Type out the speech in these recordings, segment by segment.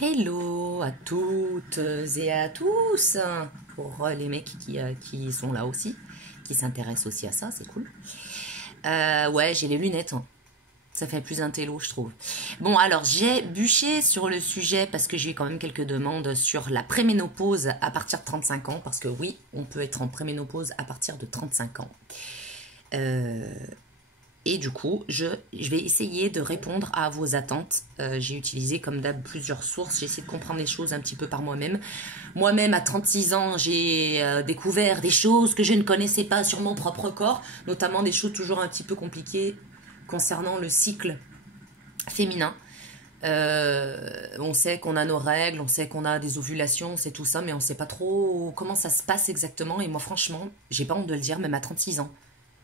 Hello à toutes et à tous, pour les mecs qui sont là aussi, qui s'intéressent aussi à ça, c'est cool. Ouais, j'ai les lunettes, hein. Ça fait plus intello, je trouve. Bon, alors, j'ai bûché sur le sujet parce que j'ai quand même quelques demandes sur la préménopause à partir de 35 ans, parce que oui, on peut être en préménopause à partir de 35 ans. Et du coup, je vais essayer de répondre à vos attentes. J'ai utilisé comme d'hab plusieurs sources. J'ai essayé de comprendre les choses un petit peu par moi-même. Moi-même, à 36 ans, j'ai découvert des choses que je ne connaissais pas sur mon propre corps. Notamment des choses toujours un petit peu compliquées concernant le cycle féminin. On sait qu'on a nos règles, on sait qu'on a des ovulations, c'est tout ça, mais on ne sait pas trop comment ça se passe exactement. Et moi, franchement, j'ai pas honte de le dire, même à 36 ans.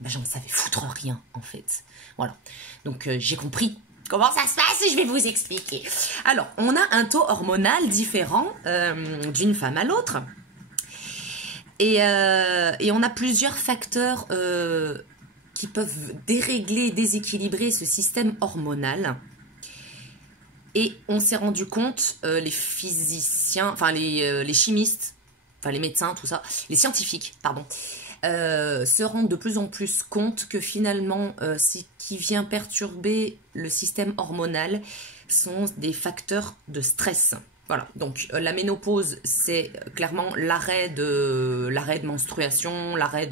Ben, j'en savais foutre rien en fait. Voilà. Donc j'ai compris comment ça se passe et je vais vous expliquer. Alors, on a un taux hormonal différent d'une femme à l'autre. Et on a plusieurs facteurs qui peuvent dérégler, déséquilibrer ce système hormonal. Et on s'est rendu compte, les physiciens, enfin les chimistes, enfin les médecins, tout ça, les scientifiques, pardon, se rendent de plus en plus compte que finalement, ce qui vient perturber le système hormonal sont des facteurs de stress. Voilà, donc la ménopause, c'est clairement l'arrêt de menstruation, l'arrêt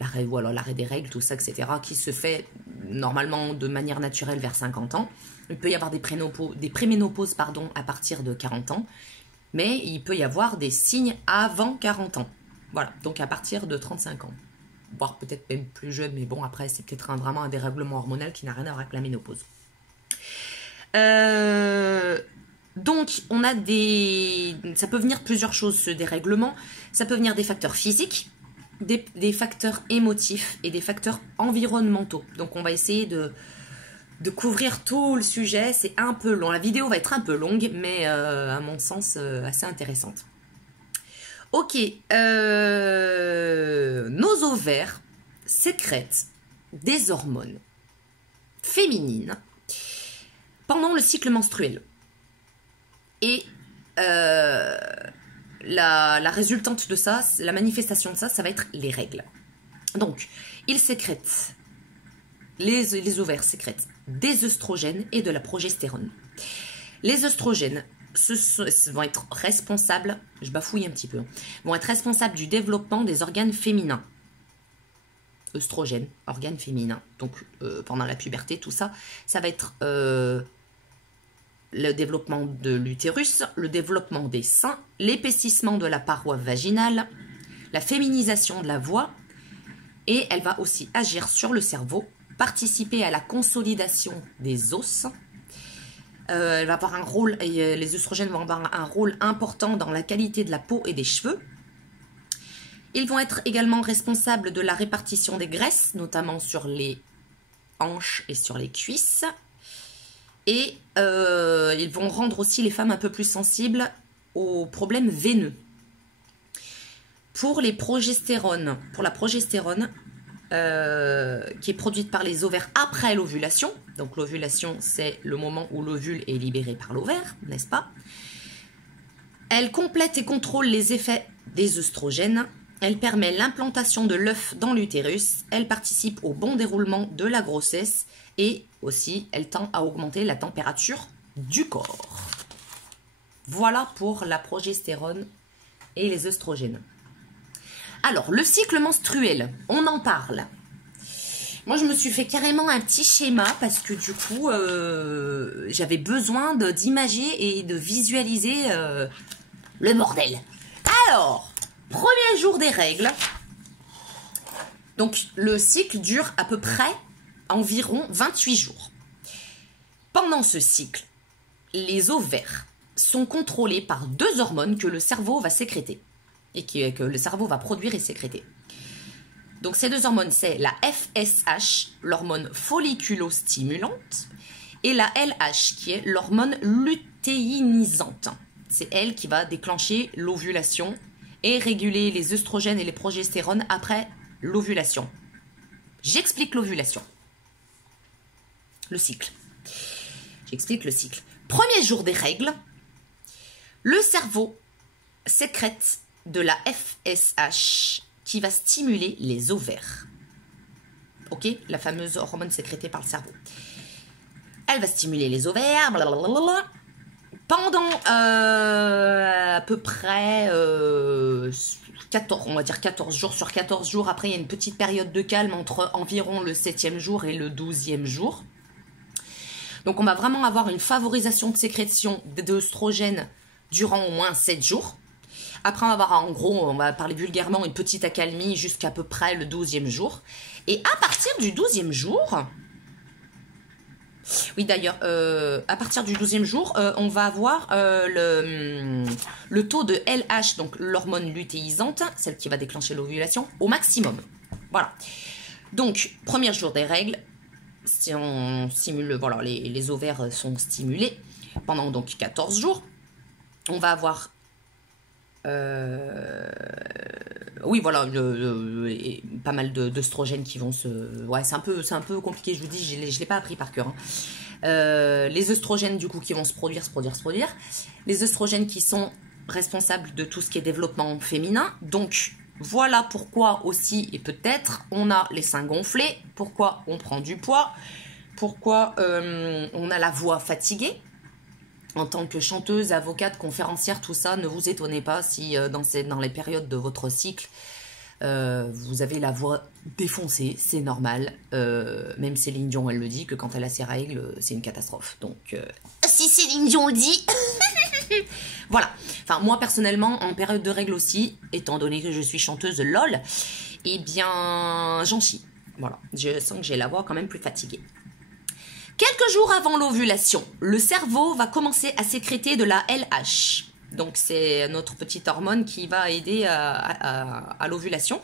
l'arrêt des règles, tout ça, etc., qui se fait normalement de manière naturelle vers 50 ans. Il peut y avoir des préménopauses à partir de 40 ans, mais il peut y avoir des signes avant 40 ans. Voilà, donc à partir de 35 ans, voire peut-être même plus jeune, mais bon, après, c'est peut-être vraiment un dérèglement hormonal qui n'a rien à voir avec la ménopause. Donc, on a ça peut venir plusieurs choses, ce dérèglement. Ça peut venir des facteurs physiques, des facteurs émotifs et des facteurs environnementaux. Donc, on va essayer de couvrir tout le sujet. C'est un peu long. La vidéo va être un peu longue, mais à mon sens, assez intéressante. Ok, nos ovaires sécrètent des hormones féminines pendant le cycle menstruel. Et la résultante de ça, la manifestation de ça, ça va être les règles. Donc, les ovaires sécrètent des œstrogènes et de la progestérone. Les œstrogènes vont être responsables, je bafouille un petit peu, vont être responsables du développement des organes féminins. Œstrogènes, organes féminins. Donc, pendant la puberté, tout ça, ça va être le développement de l'utérus, le développement des seins, l'épaississement de la paroi vaginale, la féminisation de la voix, et elle va aussi agir sur le cerveau, participer à la consolidation des os. Elle va avoir un rôle, les œstrogènes vont avoir un rôle important dans la qualité de la peau et des cheveux. Ils vont être également responsables de la répartition des graisses, notamment sur les hanches et sur les cuisses. Et ils vont rendre aussi les femmes un peu plus sensibles aux problèmes veineux. Pour la progestérone, qui est produite par les ovaires après l'ovulation. Donc l'ovulation, c'est le moment où l'ovule est libéré par l'ovaire, n'est-ce pas? Elle complète et contrôle les effets des œstrogènes. Elle permet l'implantation de l'œuf dans l'utérus. Elle participe au bon déroulement de la grossesse. Et aussi, elle tend à augmenter la température du corps. Voilà pour la progestérone et les œstrogènes. Alors, le cycle menstruel, on en parle. Moi, je me suis fait carrément un petit schéma parce que du coup, j'avais besoin d'imager et de visualiser le bordel. Alors, premier jour des règles. Donc, le cycle dure à peu près environ 28 jours. Pendant ce cycle, les ovaires sont contrôlés par 2 hormones que le cerveau va sécréter et que le cerveau va produire et sécréter. Donc ces 2 hormones, c'est la FSH, l'hormone folliculostimulante, et la LH, qui est l'hormone lutéinisante. C'est elle qui va déclencher l'ovulation et réguler les œstrogènes et les progestérones après l'ovulation. J'explique l'ovulation. Le cycle. J'explique le cycle. Premier jour des règles, le cerveau sécrète de la FSH qui va stimuler les ovaires. Ok, la fameuse hormone sécrétée par le cerveau. Elle va stimuler les ovaires, blablabla. Pendant à peu près 14, on va dire 14 jours. Sur 14 jours, après il y a une petite période de calme entre environ le 7e jour et le 12e jour. Donc on va vraiment avoir une favorisation de sécrétion d'œstrogène durant au moins 7 jours. Après on va avoir en gros, on va parler vulgairement, une petite accalmie jusqu'à peu près le 12e jour. Et à partir du 12e jour... Oui, d'ailleurs, à partir du 12e jour, on va avoir le taux de LH, donc l'hormone lutéisante, celle qui va déclencher l'ovulation, au maximum. Voilà. Donc, premier jour des règles, si on stimule, voilà, les ovaires sont stimulés pendant donc 14 jours. On va avoir... oui, voilà, pas mal d'œstrogènes qui vont se... Ouais, c'est un peu compliqué, je vous dis, je ne l'ai pas appris par cœur. Hein. Les œstrogènes, du coup, qui vont se produire. Les œstrogènes qui sont responsables de tout ce qui est développement féminin. Donc, voilà pourquoi aussi, et peut-être, on a les seins gonflés, pourquoi on prend du poids, pourquoi on a la voix fatiguée. En tant que chanteuse, avocate, conférencière, tout ça, ne vous étonnez pas si dans les périodes de votre cycle, vous avez la voix défoncée, c'est normal. Même Céline Dion, elle le dit, que quand elle a ses règles, c'est une catastrophe. Donc, si Céline Dion le dit... Voilà. Enfin, moi, personnellement, en période de règles aussi, étant donné que je suis chanteuse LOL, eh bien, j'en chie. Voilà. Je sens que j'ai la voix quand même plus fatiguée. Quelques jours avant l'ovulation, le cerveau va commencer à sécréter de la LH. Donc, c'est notre petite hormone qui va aider à l'ovulation.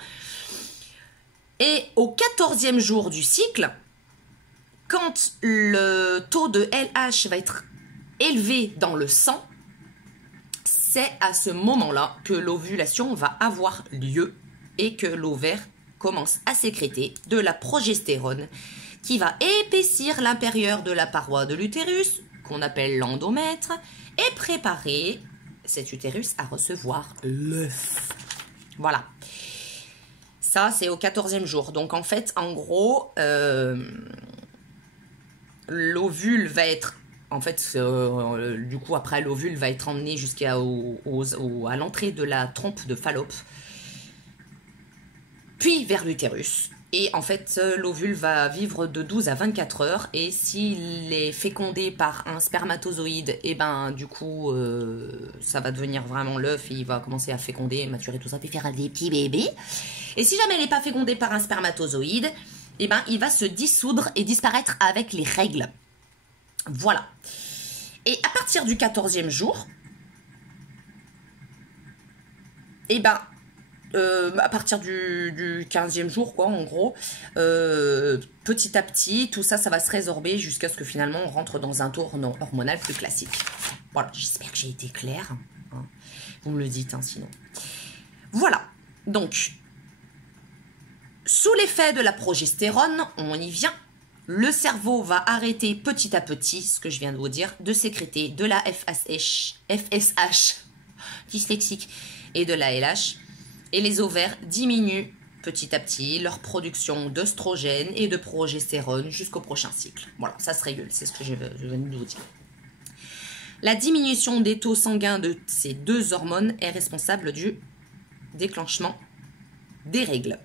Et au 14e jour du cycle, quand le taux de LH va être élevé dans le sang, c'est à ce moment-là que l'ovulation va avoir lieu et que l'ovaire commence à sécréter de la progestérone qui va épaissir l'intérieur de la paroi de l'utérus, qu'on appelle l'endomètre, et préparer cet utérus à recevoir l'œuf. Voilà. Ça, c'est au 14e jour. Donc, en fait, en gros, l'ovule va être... En fait, du coup, après, l'ovule va être emmené jusqu'à à l'entrée de la trompe de Fallope, puis vers l'utérus. Et en fait, l'ovule va vivre de 12 à 24 heures. Et s'il est fécondé par un spermatozoïde, et ben du coup, ça va devenir vraiment l'œuf. Et il va commencer à féconder, maturer tout ça, puis faire des petits bébés. Et si jamais il n'est pas fécondé par un spermatozoïde, et ben il va se dissoudre et disparaître avec les règles. Voilà. Et à partir du 14e jour, et ben... à partir du 15e jour, quoi, en gros, petit à petit, tout ça, ça va se résorber jusqu'à ce que finalement on rentre dans un tour hormonal plus classique. Voilà, j'espère que j'ai été claire. Hein. Vous me le dites, hein, sinon. Voilà, donc, sous l'effet de la progestérone, on y vient, le cerveau va arrêter petit à petit, ce que je viens de vous dire, de sécréter de la FSH, dyslexique, et de la LH. Et les ovaires diminuent petit à petit leur production d'œstrogène et de progestérone jusqu'au prochain cycle. Voilà, ça se régule, c'est ce que je viens de vous dire. La diminution des taux sanguins de ces deux hormones est responsable du déclenchement des règles.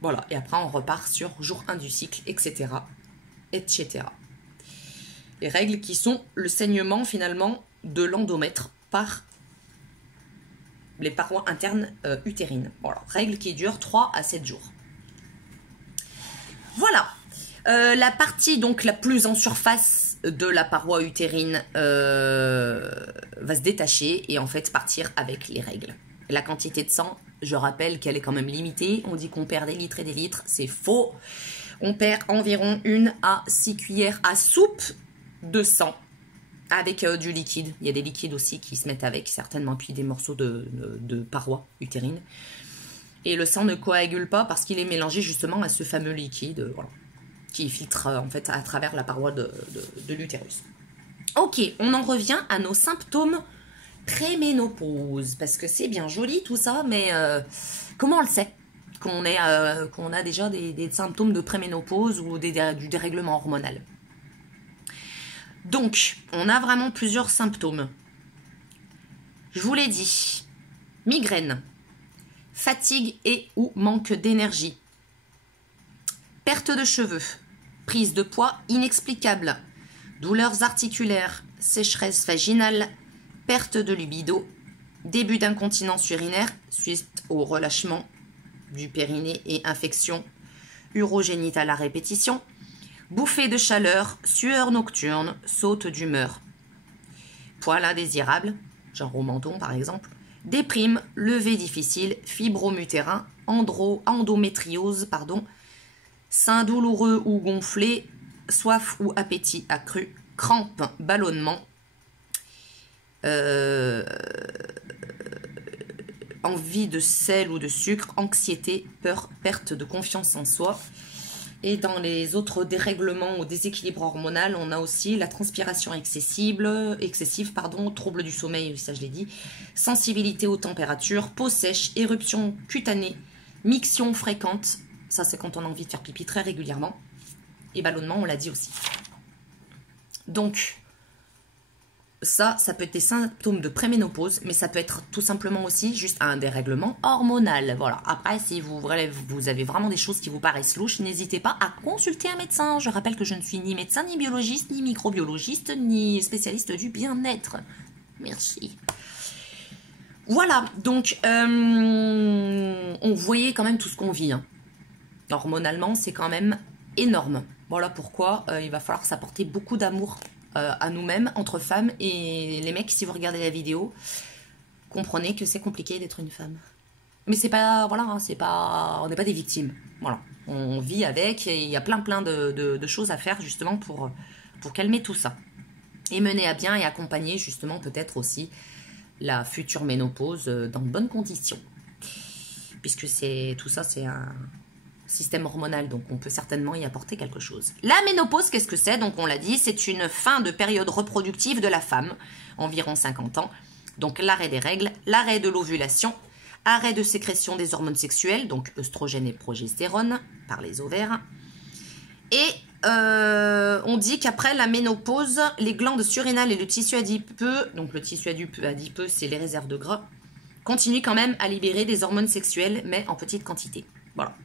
Voilà, et après on repart sur jour 1 du cycle, etc. etc. Les règles qui sont le saignement finalement de l'endomètre par les parois internes utérines. Voilà, règle qui dure 3 à 7 jours. Voilà. La partie donc la plus en surface de la paroi utérine va se détacher et en fait partir avec les règles. La quantité de sang, je rappelle qu'elle est quand même limitée. On dit qu'on perd des litres et des litres. C'est faux. On perd environ 1 à 6 cuillères à soupe de sang. Avec du liquide. Il y a des liquides aussi qui se mettent avec, certainement, puis des morceaux de parois utérines. Et le sang ne coagule pas parce qu'il est mélangé justement à ce fameux liquide, voilà, qui filtre en fait à travers la paroi de l'utérus. Ok, on en revient à nos symptômes préménopause. Parce que c'est bien joli tout ça, mais comment on le sait qu'on a déjà des symptômes de préménopause ou du dérèglement hormonal? Donc, on a vraiment plusieurs symptômes. Je vous l'ai dit, migraine, fatigue et ou manque d'énergie, perte de cheveux, prise de poids inexplicable, douleurs articulaires, sécheresse vaginale, perte de libido, début d'incontinence urinaire suite au relâchement du périnée et infection urogénitale à répétition, bouffée de chaleur, sueur nocturne, saute d'humeur, poils indésirables, genre au menton par exemple, déprime, levée difficile, fibromutérin, endométriose, sein douloureux ou gonflé, soif ou appétit accru, crampes, ballonnement, envie de sel ou de sucre, anxiété, peur, perte de confiance en soi. Et dans les autres dérèglements ou déséquilibres hormonaux, on a aussi la transpiration excessive, trouble du sommeil, ça je l'ai dit, sensibilité aux températures, peau sèche, éruption cutanée, miction fréquente, ça c'est quand on a envie de faire pipi très régulièrement, et ballonnement, on l'a dit aussi. Donc, ça peut être des symptômes de préménopause, mais ça peut être tout simplement aussi juste un dérèglement hormonal. Voilà. Après, si vous avez vraiment des choses qui vous paraissent louches, n'hésitez pas à consulter un médecin. Je rappelle que je ne suis ni médecin, ni biologiste, ni microbiologiste, ni spécialiste du bien-être. Merci. Voilà, donc on voyait quand même tout ce qu'on vit. Hein. Hormonalement, c'est quand même énorme. Voilà pourquoi il va falloir s'apporter beaucoup d'amour à nous-mêmes, entre femmes, et les mecs, si vous regardez la vidéo, comprenez que c'est compliqué d'être une femme. Mais c'est pas, voilà, hein, on n'est pas des victimes. Voilà, on vit avec, et il y a plein de choses à faire justement pour calmer tout ça. Et mener à bien et accompagner justement peut-être aussi la future ménopause dans de bonnes conditions. Puisque tout ça, c'est un système hormonal, donc on peut certainement y apporter quelque chose. La ménopause, qu'est-ce que c'est? Donc on l'a dit, c'est une fin de période reproductive de la femme, environ 50 ans. Donc l'arrêt des règles, l'arrêt de l'ovulation, arrêt de sécrétion des hormones sexuelles, donc œstrogène et progestérone, par les ovaires. Et on dit qu'après la ménopause, les glandes surrénales et le tissu adipeux, donc le tissu adipeux, c'est les réserves de gras, continuent quand même à libérer des hormones sexuelles, mais en petite quantité. Voilà.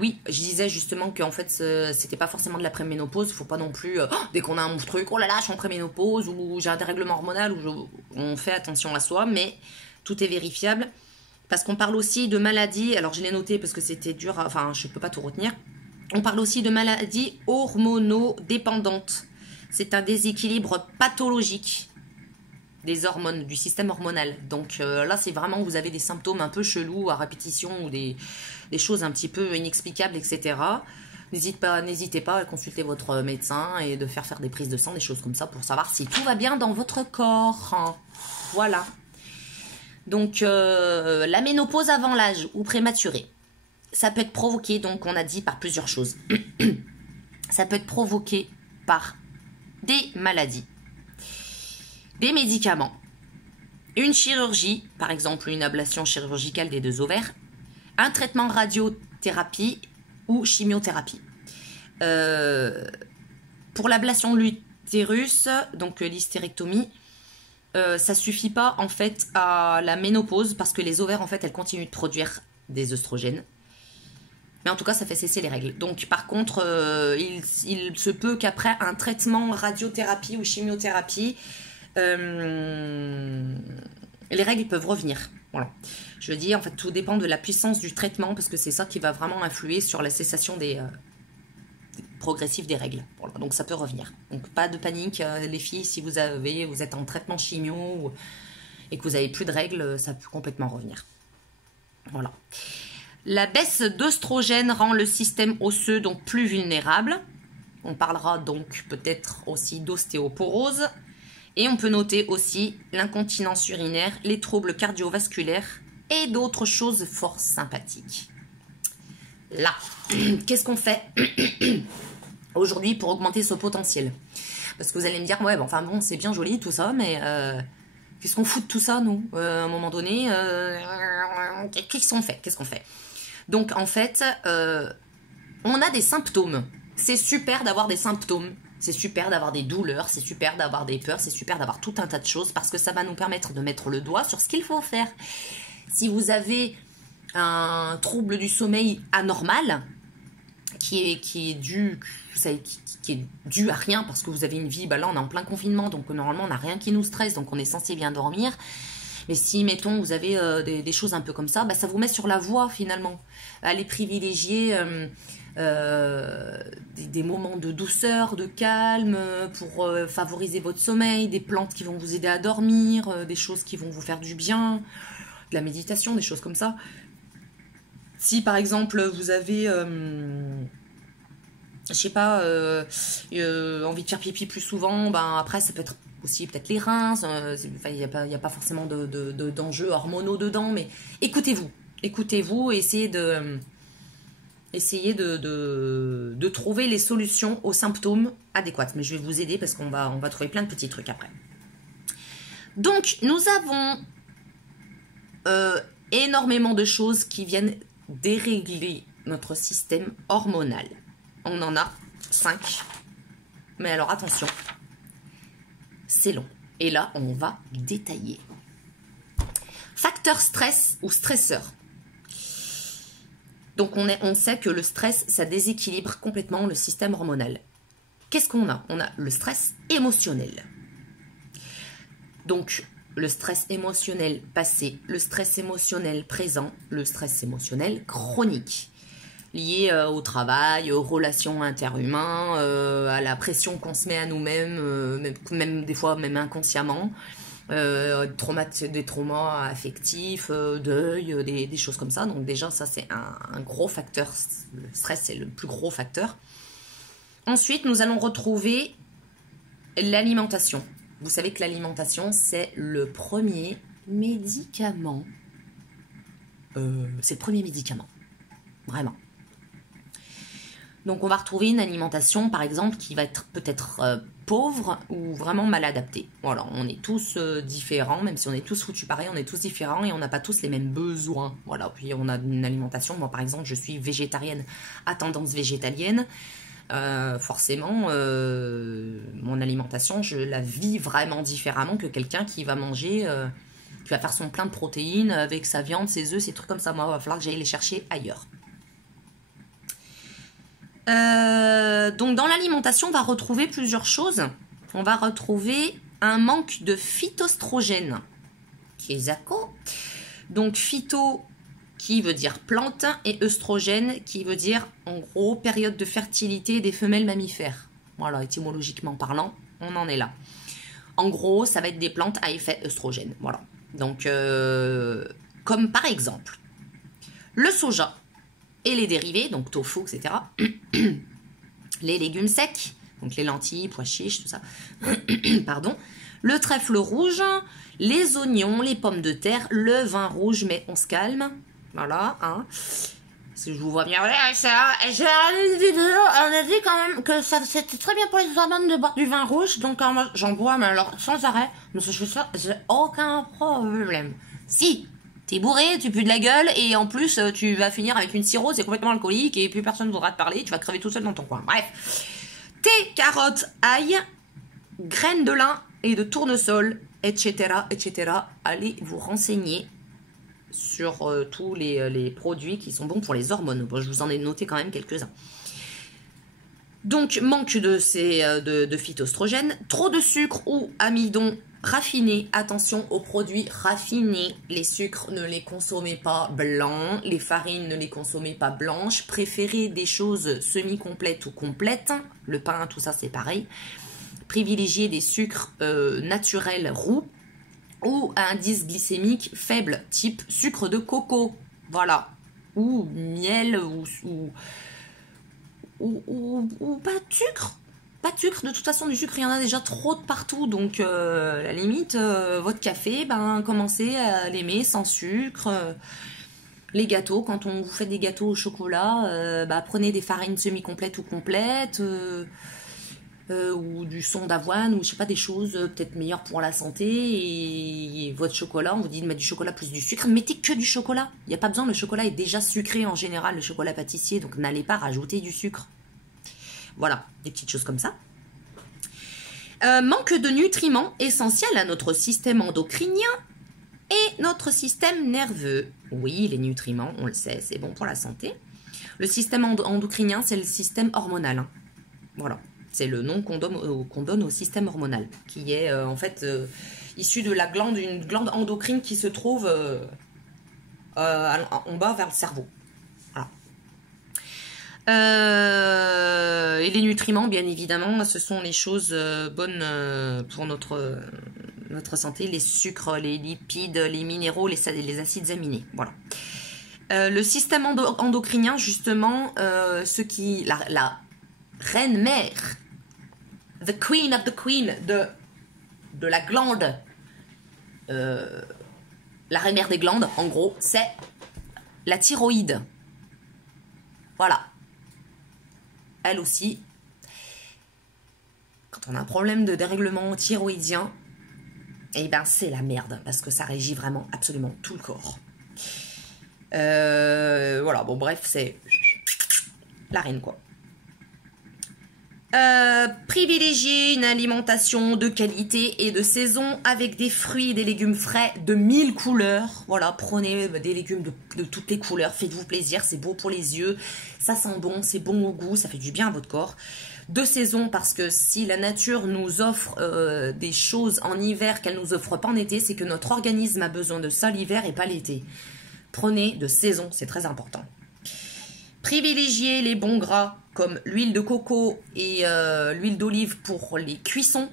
Oui, je disais justement qu'en fait c'était pas forcément de la préménopause. Faut pas non plus dès qu'on a un truc, oh là là, je suis en préménopause ou j'ai un dérèglement hormonal, on fait attention à soi, mais tout est vérifiable parce qu'on parle aussi de maladies. Alors je l'ai noté parce que c'était dur, enfin je peux pas tout retenir. On parle aussi de maladies hormonodépendantes. C'est un déséquilibre pathologique des hormones, du système hormonal. Donc là, c'est vraiment, vous avez des symptômes un peu chelous à répétition ou des choses un petit peu inexplicables, etc. N'hésitez pas à consulter votre médecin et de faire des prises de sang, des choses comme ça pour savoir si tout va bien dans votre corps. Voilà. Donc, la ménopause avant l'âge ou prématurée, ça peut être provoqué, donc on a dit, par plusieurs choses. Ça peut être provoqué par des maladies, des médicaments, une chirurgie, par exemple une ablation chirurgicale des 2 ovaires, un traitement radiothérapie ou chimiothérapie. Pour l'ablation de l'utérus, donc l'hystérectomie, ça suffit pas en fait à la ménopause parce que les ovaires en fait elles continuent de produire des œstrogènes. Mais en tout cas, ça fait cesser les règles. Donc, par contre, il se peut qu'après un traitement radiothérapie ou chimiothérapie, les règles peuvent revenir. Voilà. Je dis, en fait, tout dépend de la puissance du traitement parce que c'est ça qui va vraiment influer sur la cessation progressive des règles. Voilà. Donc, ça peut revenir. Donc, pas de panique, les filles, si vous êtes en traitement chimio et que vous n'avez plus de règles, ça peut complètement revenir. Voilà. La baisse d'œstrogène rend le système osseux donc plus vulnérable. On parlera donc peut-être aussi d'ostéoporose. Et on peut noter aussi l'incontinence urinaire, les troubles cardiovasculaires et d'autres choses fort sympathiques. Là, qu'est-ce qu'on fait? aujourd'hui pour augmenter ce potentiel. Parce que vous allez me dire, ouais, bon, enfin bon, c'est bien joli tout ça, mais qu'est-ce qu'on fout de tout ça, nous à un moment donné, qu'est-ce qu'on fait? Qu'est-ce qu'on fait? Donc, en fait, on a des symptômes. C'est super d'avoir des symptômes. C'est super d'avoir des douleurs. C'est super d'avoir des peurs. C'est super d'avoir tout un tas de choses parce que ça va nous permettre de mettre le doigt sur ce qu'il faut faire. Si vous avez un trouble du sommeil anormal, qui est dû à rien parce que vous avez une vie, bah là on est en plein confinement, donc normalement on n'a rien qui nous stresse, donc on est censé bien dormir. Mais si, mettons, vous avez des choses un peu comme ça, bah, ça vous met sur la voie finalement. Allez privilégier des moments de douceur, de calme, pour favoriser votre sommeil, des plantes qui vont vous aider à dormir, des choses qui vont vous faire du bien, de la méditation, des choses comme ça. Si par exemple vous avez, je sais pas, envie de faire pipi plus souvent, ben après ça peut être aussi peut-être les reins, il n'y a pas forcément d'enjeux hormonaux dedans, mais écoutez-vous, essayez de trouver les solutions aux symptômes adéquates. Mais je vais vous aider parce qu'on va trouver plein de petits trucs après. Donc nous avons énormément de choses qui viennent dérégler notre système hormonal. On en a 5. Mais alors attention, c'est long. Et là, on va détailler. Facteur stress ou stresseur. Donc on sait que le stress, ça déséquilibre complètement le système hormonal. Qu'est-ce qu'on a? On a le stress émotionnel. Donc le stress émotionnel passé, le stress émotionnel présent, le stress émotionnel chronique, lié au travail, aux relations interhumaines, à la pression qu'on se met à nous-mêmes, même des fois même inconsciemment, des traumas affectifs, deuil, des choses comme ça. Donc déjà ça c'est un gros facteur, le stress c'est le plus gros facteur. Ensuite nous allons retrouver l'alimentation. Vous savez que l'alimentation, c'est le premier médicament. C'est le premier médicament. Vraiment. Donc, on va retrouver une alimentation, par exemple, qui va être peut-être pauvre ou vraiment mal adaptée. Voilà, on est tous différents, même si on est tous foutus pareil, on est tous différents et on n'a pas tous les mêmes besoins. Voilà, puis on a une alimentation. Moi, par exemple, je suis végétarienne à tendance végétalienne. Forcément, mon alimentation, je la vis vraiment différemment que quelqu'un qui va manger, qui va faire son plein de protéines avec sa viande, ses œufs, ces trucs comme ça. Moi, il va falloir que j'aille les chercher ailleurs. Donc, dans l'alimentation, on va retrouver plusieurs choses. On va retrouver un manque de phytoestrogène, qui est ZACO. Donc, phyto, qui veut dire plante, et œstrogène, qui veut dire, en gros, période de fertilité des femelles mammifères. Voilà, étymologiquement parlant, on en est là. En gros, ça va être des plantes à effet œstrogène. Voilà. Donc, comme par exemple, le soja et les dérivés, donc tofu, etc. Les légumes secs, donc les lentilles, pois chiches, tout ça. Pardon. Le trèfle rouge, les oignons, les pommes de terre, le vin rouge, mais on se calme. Voilà, hein. Parce que je vous vois bien. J'ai regardé une vidéo, on a dit quand même que c'était très bien pour les hormones de boire du vin rouge, donc moi j'en bois, mais alors sans arrêt. Mais je fais ça, j'ai aucun problème. Si, t'es bourré, tu pues de la gueule, et en plus tu vas finir avec une cirrhose, c'est complètement alcoolique, et plus personne ne voudra te parler, tu vas crever tout seul dans ton coin. Bref. Thé, carottes, ail, graines de lin et de tournesol, etc., etc. Allez vous renseigner sur tous les produits qui sont bons pour les hormones. Bon, je vous en ai noté quand même quelques-uns. Donc, manque de phytoestrogènes, trop de sucre ou amidon raffiné. Attention aux produits raffinés. Les sucres, ne les consommez pas blancs. Les farines, ne les consommez pas blanches. Préférez des choses semi-complètes ou complètes. Le pain, tout ça, c'est pareil. Privilégiez des sucres naturels roux ou à indice glycémique faible, type sucre de coco, voilà, ou miel, ou pas de sucre. Pas de sucre, de toute façon du sucre il y en a déjà trop de partout, donc à la limite, votre café, ben commencez à l'aimer sans sucre. Les gâteaux, quand on vous fait des gâteaux au chocolat, prenez des farines semi-complètes ou complètes, ou du son d'avoine, ou je sais pas, des choses peut-être meilleures pour la santé. Et votre chocolat, on vous dit de mettre du chocolat plus du sucre. Mettez que du chocolat. Il n'y a pas besoin, le chocolat est déjà sucré en général, le chocolat pâtissier, donc n'allez pas rajouter du sucre. Voilà, des petites choses comme ça. Manque de nutriments essentiels à notre système endocrinien et notre système nerveux. Oui, les nutriments, on le sait, c'est bon pour la santé. Le système endocrinien, c'est le système hormonal. Hein. Voilà, c'est le nom qu'on donne au système hormonal, qui est en fait issu de la glande, une glande endocrine qui se trouve en bas vers le cerveau. Et les nutriments, bien évidemment, ce sont les choses bonnes pour notre santé, les sucres, les lipides, les minéraux, les acides aminés. Voilà. Le système endocrinien, justement, la reine mère, the queen of the queen de la glande, la reine mère des glandes, en gros, c'est la thyroïde. Voilà. Elle aussi, quand on a un problème de dérèglement thyroïdien, eh ben c'est la merde, parce que ça régit vraiment absolument tout le corps. Voilà, bon bref, c'est la reine quoi. Privilégier une alimentation de qualité et de saison avec des fruits et des légumes frais de 1000 couleurs. Voilà, prenez des légumes de toutes les couleurs, faites-vous plaisir, c'est beau pour les yeux, ça sent bon, c'est bon au goût, ça fait du bien à votre corps. De saison, parce que si la nature nous offre des choses en hiver qu'elle ne nous offre pas en été, c'est que notre organisme a besoin de ça l'hiver et pas l'été. Prenez de saison, c'est très important. Privilégier les bons gras comme l'huile de coco et l'huile d'olive pour les cuissons,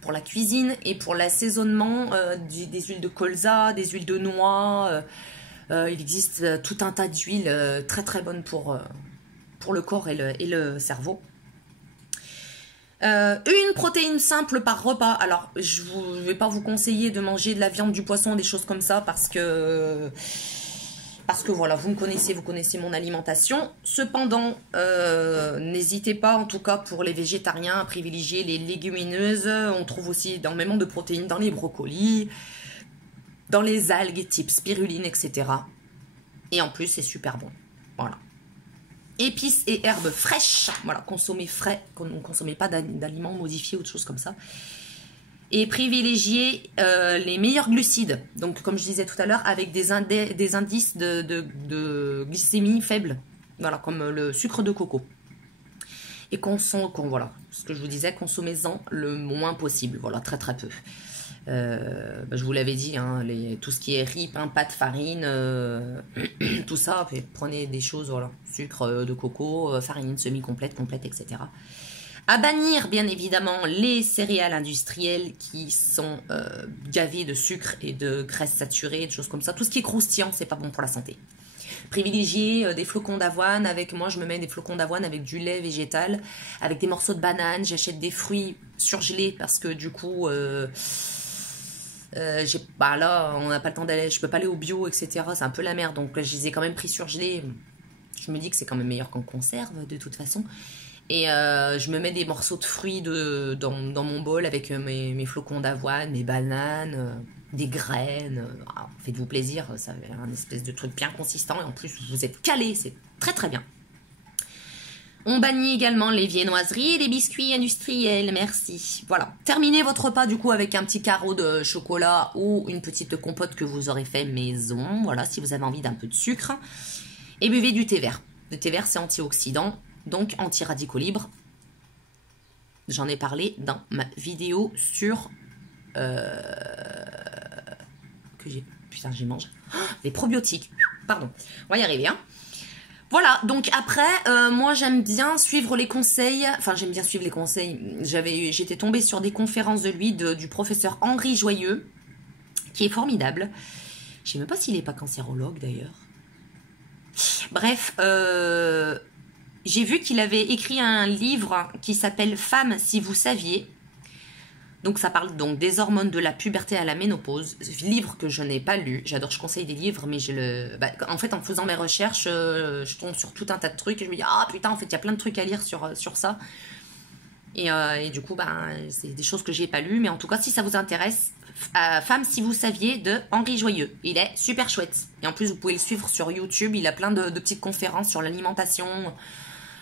pour la cuisine et pour l'assaisonnement des huiles de colza, des huiles de noix. Il existe tout un tas d'huiles très très bonnes pour le corps et le cerveau. Une protéine simple par repas. Alors, je ne vais pas vous conseiller de manger de la viande, du poisson, des choses comme ça parce que voilà, vous connaissez mon alimentation. Cependant, n'hésitez pas, en tout cas pour les végétariens, à privilégier les légumineuses. On trouve aussi énormément de protéines dans les brocolis, dans les algues type spiruline, etc. Et en plus, c'est super bon. Voilà. Épices et herbes fraîches. Voilà, consommez frais, ne consommez pas d'aliments modifiés ou de choses comme ça. Et privilégier les meilleurs glucides. Donc, comme je disais tout à l'heure, avec des indices de glycémie faibles. Voilà, comme le sucre de coco. Et voilà, ce que je vous disais, consommez-en le moins possible. Voilà, très très peu. Je vous l'avais dit, hein, tout ce qui est riz, pain, pâte, farine, tout ça, prenez des choses, voilà, sucre de coco, farine semi-complète, complète, etc. À bannir, bien évidemment, les céréales industrielles qui sont gavées de sucre et de graisse saturée, de choses comme ça. Tout ce qui est croustillant, c'est pas bon pour la santé. Privilégier des flocons d'avoine. Moi, je me mets des flocons d'avoine avec du lait végétal, avec des morceaux de banane. J'achète des fruits surgelés parce que du coup, là, on n'a pas le temps d'aller, je peux pas aller au bio, etc. C'est un peu la merde. Donc, je les ai quand même pris surgelés. Je me dis que c'est quand même meilleur qu'en conserve, de toute façon. Et je me mets des morceaux de fruits dans mon bol avec mes flocons d'avoine, mes bananes, des graines. Faites-vous plaisir, ça fait un espèce de truc bien consistant. Et en plus, vous êtes calés, c'est très très bien. On bannit également les viennoiseries et les biscuits industriels, merci. Voilà, terminez votre repas du coup avec un petit carreau de chocolat ou une petite compote que vous aurez fait maison. Voilà, si vous avez envie d'un peu de sucre. Et buvez du thé vert. Le thé vert, c'est antioxydant. Donc anti-radicaux libres. J'en ai parlé dans ma vidéo sur j'ai mangé les probiotiques. Pardon, on va y arriver. Hein. Voilà, donc après, moi j'aime bien suivre les conseils. Enfin, j'aime bien suivre les conseils. J'étais tombée sur des conférences de lui, du professeur Henri Joyeux, qui est formidable. Je ne sais même pas s'il n'est pas cancérologue d'ailleurs. Bref, j'ai vu qu'il avait écrit un livre qui s'appelle « Femmes, si vous saviez ». Donc ça parle donc des hormones de la puberté à la ménopause, livre que je n'ai pas lu, j'adore, je conseille des livres, mais en fait en faisant mes recherches, je tombe sur tout un tas de trucs et je me dis ah putain en fait il y a plein de trucs à lire sur ça. Et du coup c'est des choses que j'ai pas lues, mais en tout cas si ça vous intéresse, Femme si vous saviez de Henri Joyeux, il est super chouette. Et en plus vous pouvez le suivre sur YouTube, il a plein de petites conférences sur l'alimentation.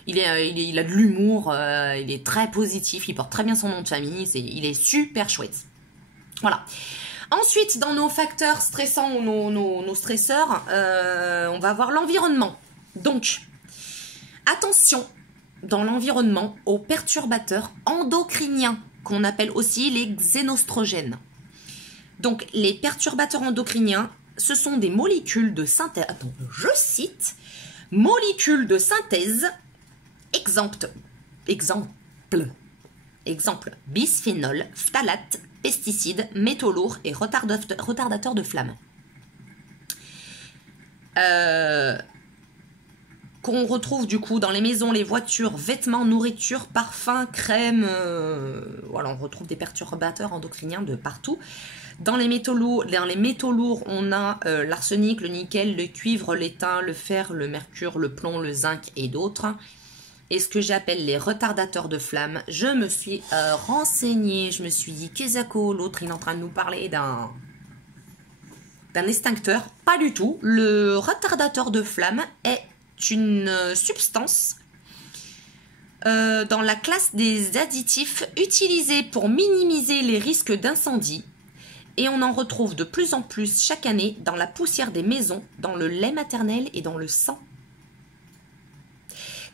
Il a de l'humour, il est très positif, il porte très bien son nom de famille, il est super chouette. Voilà. Ensuite, dans nos facteurs stressants ou nos stresseurs, on va avoir l'environnement. Donc, attention dans l'environnement aux perturbateurs endocriniens, qu'on appelle aussi les xénostrogènes. Donc, les perturbateurs endocriniens, ce sont des molécules de synthèse. Attends, je cite. Molécules de synthèse. Exemple, bisphénol, phtalate, pesticides, métaux lourds et retardateurs de flamme. Qu'on retrouve du coup dans les maisons, les voitures, vêtements, nourriture, parfums, crèmes. Voilà, on retrouve des perturbateurs endocriniens de partout. Dans les métaux lourds, on a l'arsenic, le nickel, le cuivre, l'étain, le fer, le mercure, le plomb, le zinc et d'autres. Et ce que j'appelle les retardateurs de flamme, je me suis renseignée, je me suis dit, Kezako, l'autre, il est en train de nous parler d'un extincteur. Pas du tout. Le retardateur de flamme est une substance dans la classe des additifs utilisés pour minimiser les risques d'incendie. Et on en retrouve de plus en plus chaque année dans la poussière des maisons, dans le lait maternel et dans le sang.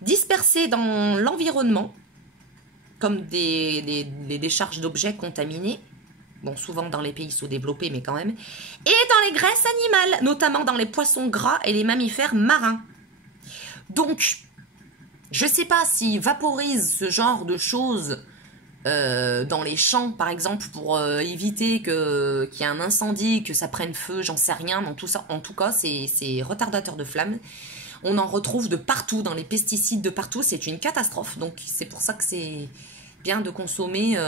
Dispersés dans l'environnement, comme des décharges d'objets contaminés, bon, souvent dans les pays sous-développés, mais quand même, et dans les graisses animales, notamment dans les poissons gras et les mammifères marins. Donc, je ne sais pas s'ils vaporisent ce genre de choses dans les champs, par exemple, pour éviter qu'il y ait un incendie, que ça prenne feu, j'en sais rien, dans tout ça. En tout cas, c'est retardateur de flamme. On en retrouve de partout, dans les pesticides de partout, c'est une catastrophe. Donc c'est pour ça que c'est bien de consommer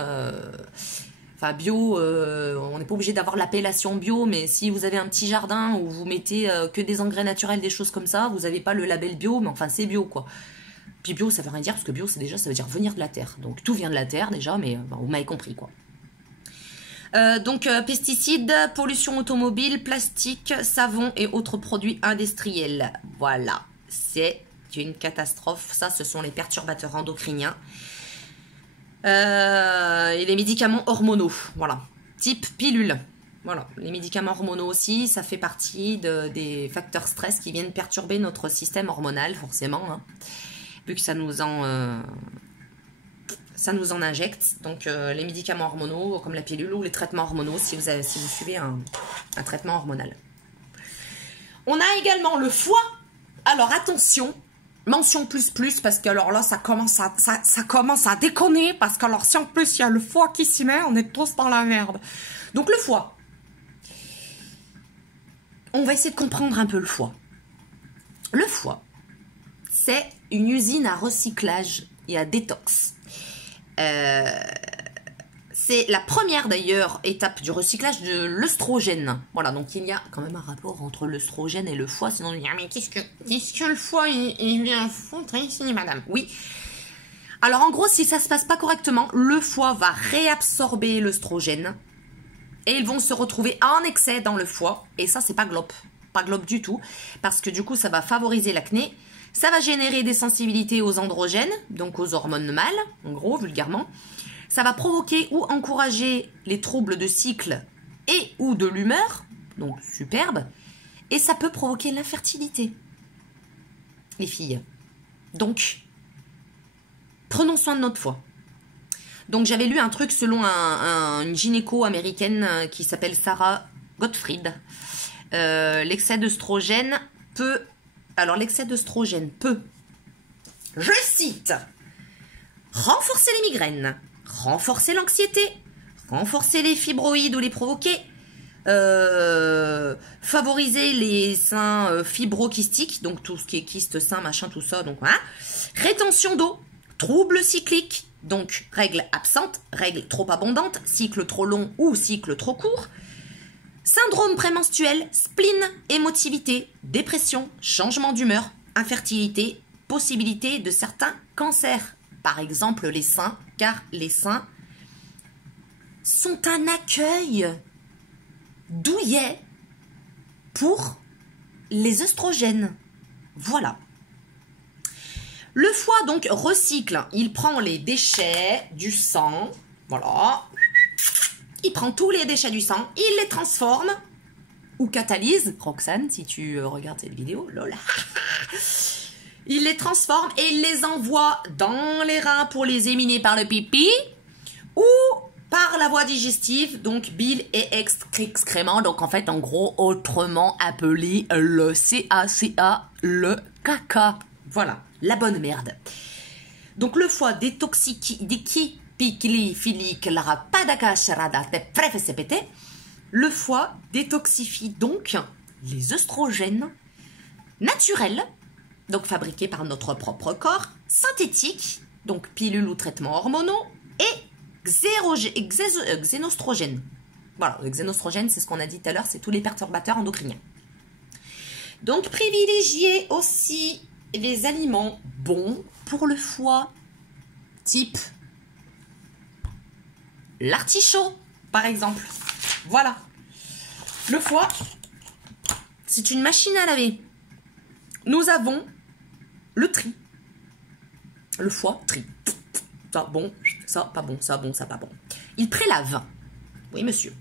bio. On n'est pas obligé d'avoir l'appellation bio, mais si vous avez un petit jardin où vous mettez que des engrais naturels, des choses comme ça, vous n'avez pas le label bio, mais enfin c'est bio quoi. Puis bio ça veut rien dire, parce que bio ça veut dire venir de la terre. Donc tout vient de la terre déjà, mais vous m'avez compris quoi. Pesticides, pollution automobile, plastique, savon et autres produits industriels. Voilà, c'est une catastrophe. Ça, ce sont les perturbateurs endocriniens. Et les médicaments hormonaux, voilà, type pilule. Voilà, les médicaments hormonaux aussi, ça fait partie des facteurs stress qui viennent perturber notre système hormonal, forcément, hein, vu que ça nous en injecte. Donc les médicaments hormonaux comme la pilule ou les traitements hormonaux si vous suivez un traitement hormonal. On a également le foie. Alors attention, mention plus parce que alors là ça commence à déconner, parce que alors si en plus il y a le foie qui s'y met, on est tous dans la merde. Donc le foie. On va essayer de comprendre un peu le foie. Le foie, c'est une usine à recyclage et à détox. C'est la première d'ailleurs étape du recyclage de l'œstrogène. Voilà, donc il y a quand même un rapport entre l'œstrogène et le foie, sinon on dit, mais qu'est-ce que le foie il vient foutre ici, madame? Oui. Alors en gros, si ça se passe pas correctement, le foie va réabsorber l'œstrogène et ils vont se retrouver en excès dans le foie, et ça c'est pas glop du tout, parce que du coup ça va favoriser l'acné. Ça va générer des sensibilités aux androgènes, donc aux hormones mâles, en gros, vulgairement. Ça va provoquer ou encourager les troubles de cycle et ou de l'humeur, donc superbe. Et ça peut provoquer l'infertilité, les filles. Donc, prenons soin de notre foie. Donc, j'avais lu un truc selon une gynéco américaine qui s'appelle Sarah Gottfried. L'excès d'œstrogène peut... Alors, l'excès d'œstrogène peut, je cite, renforcer les migraines, renforcer l'anxiété, renforcer les fibroïdes ou les provoquer, favoriser les seins fibrokystiques, donc tout ce qui est kyste, sein, machin, tout ça, donc voilà. Rétention d'eau, troubles cycliques, Donc, règle absente, règle trop abondante, cycle trop long ou cycle trop court. Syndrome prémenstruel, spleen, émotivité, dépression, changement d'humeur, infertilité, possibilité de certains cancers. Par exemple, les seins, car les seins sont un accueil douillet pour les œstrogènes. Voilà. Le foie donc recycle, il prend les déchets du sang, voilà, il prend tous les déchets du sang, il les transforme ou catalyse, Roxane si tu regardes cette vidéo, lol, il les transforme et il les envoie dans les reins pour les éliminer par le pipi ou par la voie digestive, donc bile et excrément, donc en fait en gros autrement appelé le CACA, le caca. Voilà, la bonne merde. Donc le foie le foie détoxifie donc les œstrogènes naturels, donc fabriqués par notre propre corps, synthétiques, donc pilules ou traitements hormonaux, et xénostrogènes. Voilà, le xénostrogène, c'est ce qu'on a dit tout à l'heure, c'est tous les perturbateurs endocriniens. Donc privilégiez aussi les aliments bons pour le foie, type l'artichaut, par exemple. Voilà. Le foie, c'est une machine à laver. Nous avons le tri. Le foie, tri. Ça, bon, ça, pas bon, ça, bon, ça, pas bon. Il prélave. Oui, monsieur.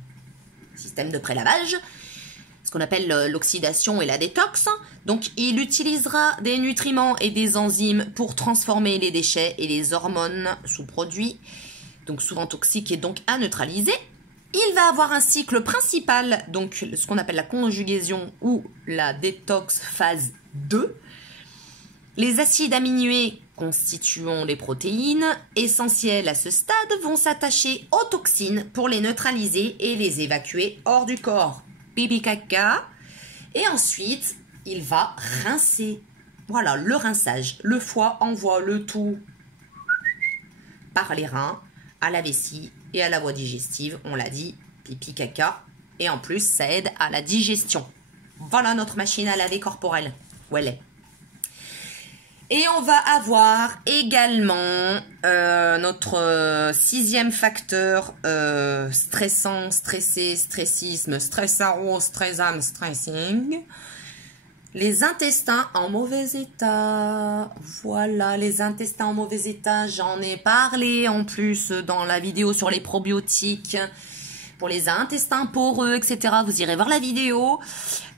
Système de prélavage. Ce qu'on appelle l'oxydation et la détox. Donc, il utilisera des nutriments et des enzymes pour transformer les déchets et les hormones sous-produits, donc souvent toxiques et donc à neutraliser. Il va avoir un cycle principal, donc ce qu'on appelle la conjugaison ou la détox phase 2. Les acides aminés constituant les protéines essentielles à ce stade vont s'attacher aux toxines pour les neutraliser et les évacuer hors du corps. Pipi caca. Et ensuite, il va rincer. Voilà, le rinçage. Le foie envoie le tout par les reins à la vessie et à la voie digestive. On l'a dit, pipi caca. Et en plus, ça aide à la digestion. Voilà notre machine à laver corporelle. Où elle est. Et on va avoir également notre sixième facteur stressant, stressé, stressisme, stressaro, stressam, stressing. Les intestins en mauvais état. Voilà, les intestins en mauvais état. J'en ai parlé en plus dans la vidéo sur les probiotiques. Pour les intestins poreux, etc. Vous irez voir la vidéo.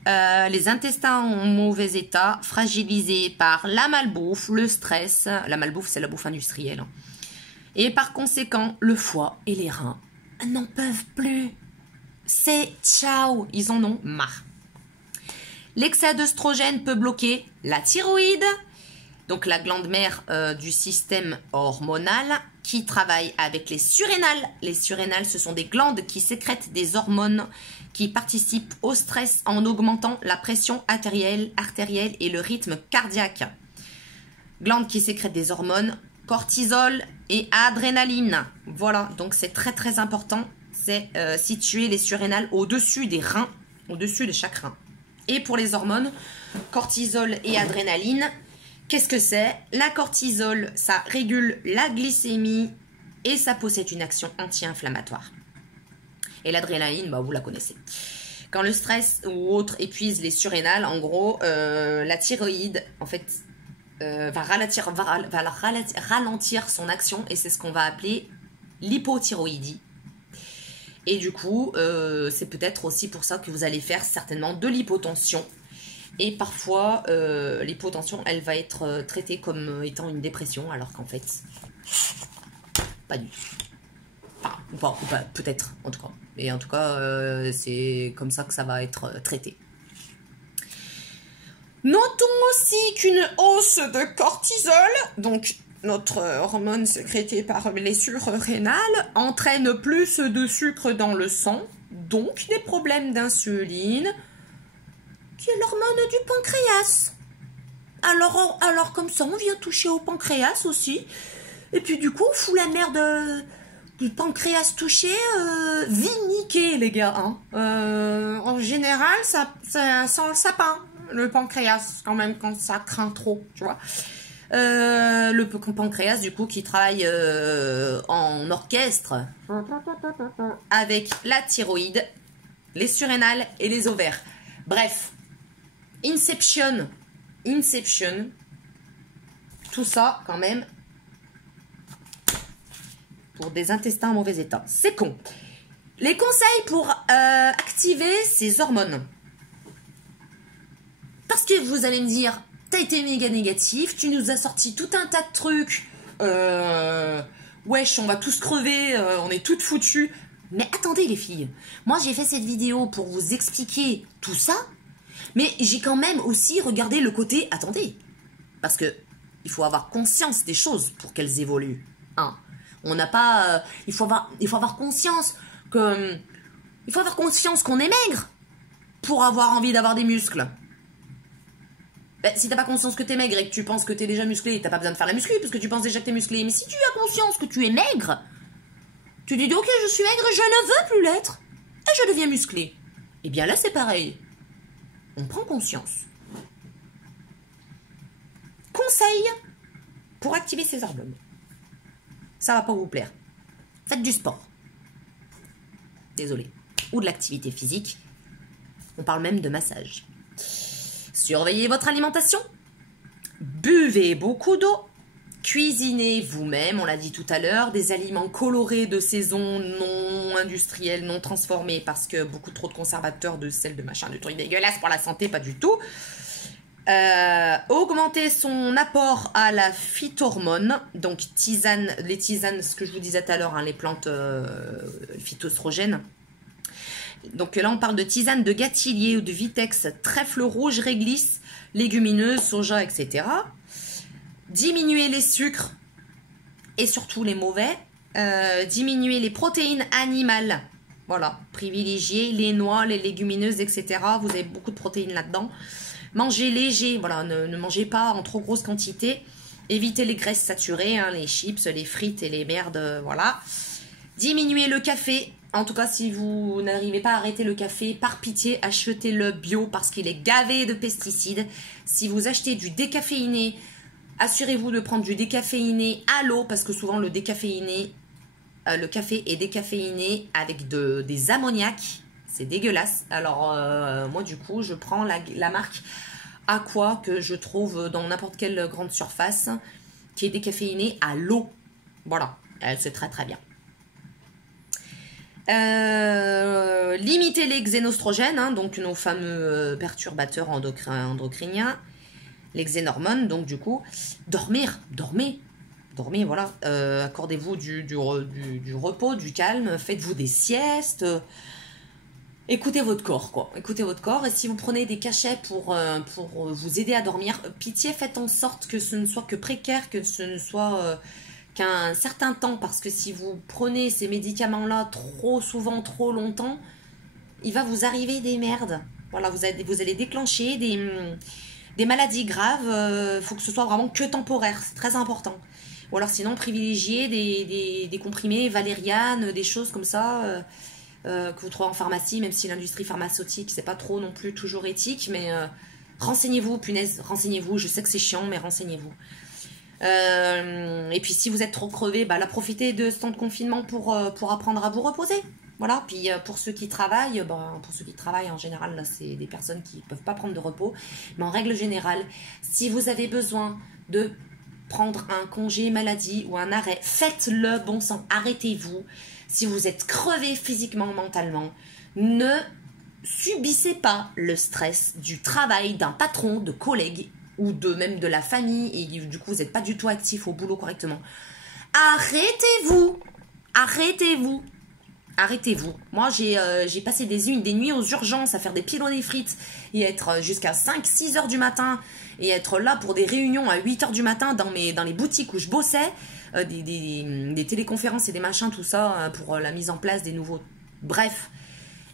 Les intestins en mauvais état, fragilisés par la malbouffe, le stress. La malbouffe, c'est la bouffe industrielle. Et par conséquent, le foie et les reins n'en peuvent plus. C'est ciao, ils en ont marre. L'excès d'œstrogène peut bloquer la thyroïde, donc la glande mère du système hormonal, qui travaille avec les surrénales. Les surrénales, ce sont des glandes qui sécrètent des hormones qui participent au stress en augmentant la pression artérielle et le rythme cardiaque. Glandes qui sécrètent des hormones, cortisol et adrénaline. Voilà, donc c'est très très important. C'est situer les surrénales au-dessus des reins, au-dessus de chaque rein. Et pour les hormones, cortisol et adrénaline, qu'est-ce que c'est? La cortisol, ça régule la glycémie et ça possède une action anti-inflammatoire. Et l'adrénaline, bah, vous la connaissez. Quand le stress ou autre épuise les surrénales, en gros, la thyroïde, en fait, va ralentir son action et c'est ce qu'on va appeler l'hypothyroïdie. Et du coup, c'est peut-être aussi pour ça que vous allez faire certainement de l'hypotension. Et parfois, l'hypotension, elle va être traitée comme étant une dépression, alors qu'en fait, pas du tout. Enfin, ou pas, peut-être, en tout cas. Et en tout cas, c'est comme ça que ça va être traité. Notons aussi qu'une hausse de cortisol, donc notre hormone sécrétée par les surrénales, entraîne plus de sucre dans le sang, donc des problèmes d'insuline, qui est l'hormone du pancréas. Alors comme ça, on vient toucher au pancréas aussi. Et puis du coup, on fout la merde du pancréas touché, vie niquée, les gars. Hein. En général, ça sent le sapin, le pancréas, quand même, quand ça craint trop, tu vois. Le pancréas, du coup, qui travaille en orchestre avec la thyroïde, les surrénales et les ovaires. Bref, Inception, tout ça, quand même, pour des intestins en mauvais état. C'est con. Les conseils pour activer ces hormones. Parce que vous allez me dire, t'as été méga négatif, tu nous as sorti tout un tas de trucs. Wesh, on va tous crever, on est toutes foutues. Mais attendez les filles, moi j'ai fait cette vidéo pour vous expliquer tout ça, mais j'ai quand même aussi regardé le côté, attendez, parce que il faut avoir conscience des choses pour qu'elles évoluent. Hein. On n'a pas, il faut avoir conscience que, il faut avoir conscience qu'on est maigre pour avoir envie d'avoir des muscles. Ben, si t'as pas conscience que t'es maigre et que tu penses que t'es déjà musclé, t'as pas besoin de faire la muscu parce que tu penses déjà que t'es musclé. Mais si tu as conscience que tu es maigre, tu dis ok, je suis maigre, je ne veux plus l'être et je deviens musclé. Et bien là c'est pareil. On prend conscience. Conseil pour activer ces hormones. Ça va pas vous plaire. Faites du sport. Désolé. Ou de l'activité physique. On parle même de massage. Surveillez votre alimentation. Buvez beaucoup d'eau. Cuisinez vous-même, on l'a dit tout à l'heure, des aliments colorés de saison, non industriels, non transformés, parce que beaucoup trop de conservateurs, de sel, de machin, de trucs dégueulasses pour la santé, pas du tout. Augmenter son apport à la phytohormone, donc tisane, les tisanes, ce que je vous disais tout à l'heure, hein, les plantes phytoestrogènes. Donc là, on parle de tisane de gâtillier ou de vitex, trèfle rouge, réglisse, légumineuses, soja, etc. Diminuer les sucres et surtout les mauvais. Diminuer les protéines animales. Voilà, privilégier les noix, les légumineuses, etc. Vous avez beaucoup de protéines là-dedans. Mangez léger, voilà, ne mangez pas en trop grosse quantité. Évitez les graisses saturées, hein, les chips, les frites et les merdes, voilà. Diminuez le café. En tout cas, si vous n'arrivez pas à arrêter le café, par pitié, achetez-le bio parce qu'il est gavé de pesticides. Si vous achetez du décaféiné, assurez-vous de prendre du décaféiné à l'eau parce que souvent le décaféiné, le café est décaféiné avec des ammoniacs. C'est dégueulasse. Alors, moi, du coup, je prends la marque Aqua que je trouve dans n'importe quelle grande surface qui est décaféinée à l'eau. Voilà, c'est très très bien. Limiter les xénostrogènes, hein, donc nos fameux perturbateurs endocriniens, les xénormones, donc du coup, dormez, voilà, accordez-vous du repos, du calme, faites-vous des siestes, écoutez votre corps, quoi, écoutez votre corps, et si vous prenez des cachets pour vous aider à dormir, pitié, faites en sorte que ce ne soit que précaire, que ce ne soit qu'un certain temps, parce que si vous prenez ces médicaments-là trop souvent, trop longtemps, il va vous arriver des merdes. Voilà, vous allez déclencher des maladies graves. Faut que ce soit vraiment que temporaire, c'est très important. Ou alors sinon, privilégiez des comprimés, valériane, des choses comme ça que vous trouvez en pharmacie, même si l'industrie pharmaceutique, c'est pas trop non plus toujours éthique, mais renseignez-vous, punaise, renseignez-vous. Je sais que c'est chiant, mais renseignez-vous. Et puis si vous êtes trop crevé, bah là profitez de ce temps de confinement pour apprendre à vous reposer. Voilà, puis pour ceux qui travaillent, en général, là c'est des personnes qui ne peuvent pas prendre de repos. Mais en règle générale, si vous avez besoin de prendre un congé maladie ou un arrêt, faites-le, bon sang, arrêtez-vous. Si vous êtes crevé physiquement, mentalement, ne subissez pas le stress du travail, d'un patron, de collègues ou même de la famille, et du coup vous n'êtes pas du tout actif au boulot correctement. Arrêtez-vous. Moi j'ai passé des nuits aux urgences à faire des pilonnées frites et être jusqu'à 5-6 heures du matin et être là pour des réunions à 8 heures du matin dans les boutiques où je bossais, des téléconférences et des machins, tout ça pour la mise en place des nouveaux... Bref.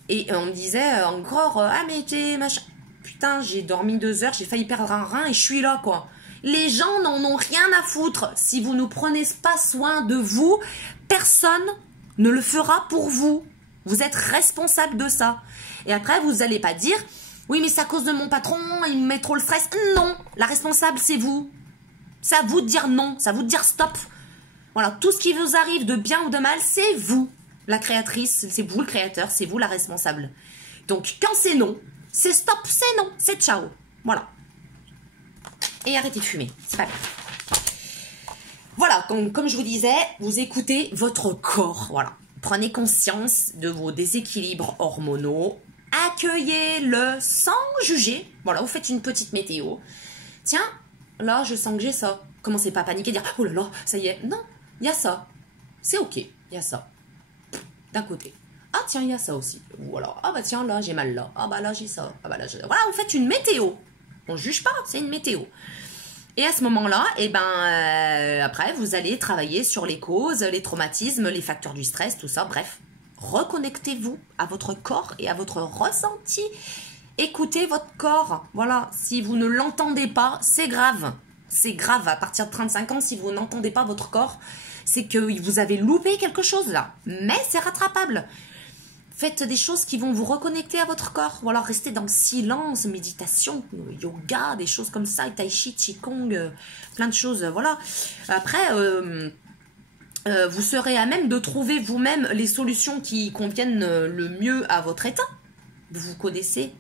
Et on me disait encore, ah mais t'es machin... Putain, j'ai dormi 2 heures, j'ai failli perdre un rein et je suis là, quoi. Les gens n'en ont rien à foutre. Si vous ne prenez pas soin de vous, personne ne le fera pour vous. Vous êtes responsable de ça. Et après, vous n'allez pas dire, oui, mais c'est à cause de mon patron, il me met trop le stress. Non, la responsable, c'est vous. C'est à vous de dire non, c'est à vous de dire stop. Voilà, tout ce qui vous arrive de bien ou de mal, c'est vous, la créatrice, c'est vous le créateur, c'est vous la responsable. Donc, quand c'est non, c'est stop, c'est non, c'est ciao. Voilà. Et arrêtez de fumer, c'est pas grave. Voilà, comme je vous disais, vous écoutez votre corps, voilà. Prenez conscience de vos déséquilibres hormonaux, accueillez-le sans juger. Voilà, vous faites une petite météo. Tiens, là, je sens que j'ai ça. Commencez pas à paniquer, dire « Oh là là, ça y est ». Non, il y a ça. C'est ok, il y a ça. D'un côté. Ah tiens, il y a ça aussi. Voilà. Ah bah tiens, là, j'ai mal là. Ah bah là, j'ai ça. Ah bah là, j'ai... Voilà, vous faites une météo. On ne juge pas, c'est une météo. Et à ce moment-là, eh ben, après, vous allez travailler sur les causes, les traumatismes, les facteurs du stress, tout ça. Bref, reconnectez-vous à votre corps et à votre ressenti. Écoutez votre corps. Voilà, si vous ne l'entendez pas, c'est grave. C'est grave. À partir de 35 ans, si vous n'entendez pas votre corps, c'est que vous avez loupé quelque chose là. Mais c'est rattrapable. Faites des choses qui vont vous reconnecter à votre corps. Voilà, restez dans le silence, méditation, yoga, des choses comme ça, tai chi, qigong, plein de choses. Voilà. Après, vous serez à même de trouver vous-même les solutions qui conviennent le mieux à votre état. Vous vous connaissez,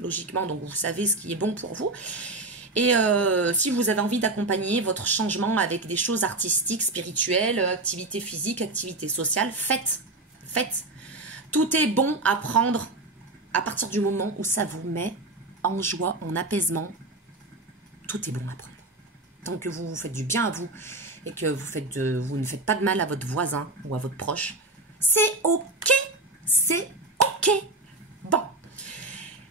logiquement, donc vous savez ce qui est bon pour vous. Et si vous avez envie d'accompagner votre changement avec des choses artistiques, spirituelles, activités physiques, activités sociales, faites. Tout est bon à prendre à partir du moment où ça vous met en joie, en apaisement. Tout est bon à prendre. Tant que vous vous faites du bien à vous et que vous ne faites pas de mal à votre voisin ou à votre proche, c'est ok. C'est ok. Bon.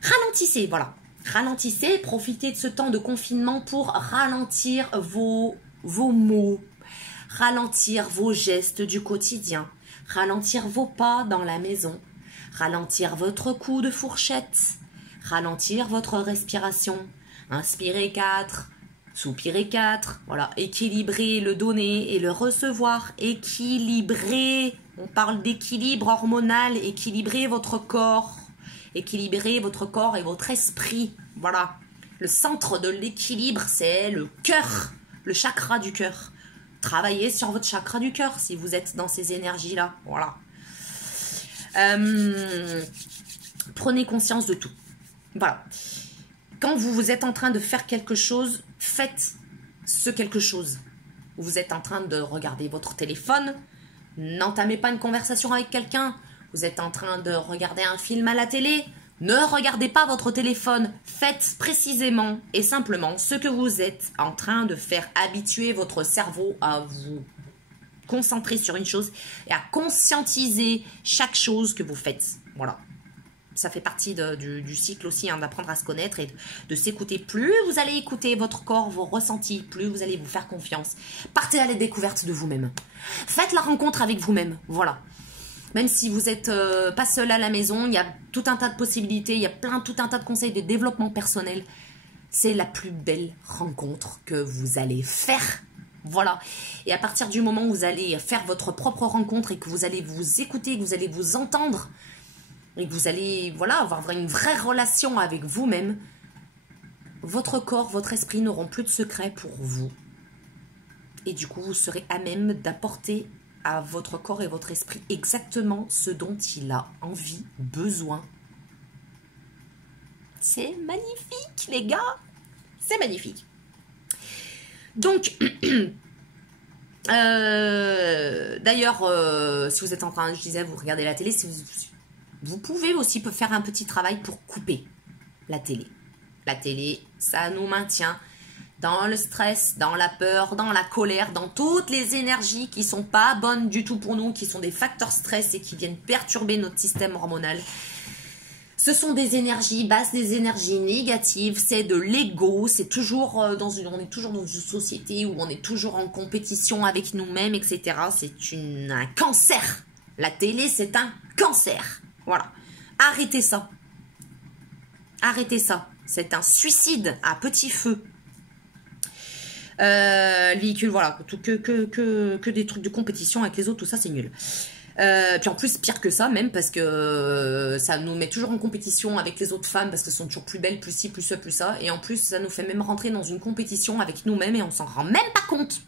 Ralentissez, voilà. Ralentissez, profitez de ce temps de confinement pour ralentir vos mots, ralentir vos gestes du quotidien, ralentir vos pas dans la maison, ralentir votre coup de fourchette, ralentir votre respiration, inspirez 4, soupirez 4, voilà, équilibrer le donner et le recevoir, équilibrer, on parle d'équilibre hormonal, équilibrer votre corps et votre esprit, voilà. Le centre de l'équilibre, c'est le cœur, le chakra du cœur. Travaillez sur votre chakra du cœur si vous êtes dans ces énergies-là. Voilà. Prenez conscience de tout. Voilà. Quand vous êtes en train de faire quelque chose, faites ce quelque chose. Vous êtes en train de regarder votre téléphone, n'entamez pas une conversation avec quelqu'un. Vous êtes en train de regarder un film à la télé, ne regardez pas votre téléphone. Faites précisément et simplement ce que vous êtes en train de faire. Habituer votre cerveau à vous concentrer sur une chose et à conscientiser chaque chose que vous faites. Voilà. Ça fait partie du cycle aussi, hein, d'apprendre à se connaître et de s'écouter. Plus vous allez écouter votre corps, vos ressentis, plus vous allez vous faire confiance. Partez à la découverte de vous-même. Faites la rencontre avec vous-même. Voilà. Même si vous n'êtes pas seul à la maison, il y a tout un tas de possibilités, il y a tout un tas de conseils de développement personnel. C'est la plus belle rencontre que vous allez faire. Voilà. Et à partir du moment où vous allez faire votre propre rencontre et que vous allez vous écouter, que vous allez vous entendre, et que vous allez avoir une vraie relation avec vous-même, votre corps, votre esprit n'auront plus de secrets pour vous. Et du coup, vous serez à même d'apporter à votre corps et votre esprit exactement ce dont il a envie, besoin. C'est magnifique, les gars. C'est magnifique. Donc, d'ailleurs, si vous êtes en train, je disais, vous regardez la télé, vous pouvez aussi faire un petit travail pour couper la télé. La télé, ça nous maintient dans le stress, dans la peur, dans la colère, dans toutes les énergies qui sont pas bonnes du tout pour nous, qui sont des facteurs stress et qui viennent perturber notre système hormonal. Ce sont des énergies basses, des énergies négatives, c'est de l'ego, c'est toujours on est toujours dans une société où on est toujours en compétition avec nous-mêmes, etc. C'est un cancer. La télé, c'est un cancer. Voilà. Arrêtez ça. Arrêtez ça. C'est un suicide à petit feu. Le véhicule, voilà, que des trucs de compétition avec les autres, tout ça, c'est nul. Puis en plus, pire que ça, même, parce que ça nous met toujours en compétition avec les autres femmes, parce qu'elles sont toujours plus belles, plus ci, plus ça, plus ça. Et en plus, ça nous fait même rentrer dans une compétition avec nous-mêmes et on s'en rend même pas compte.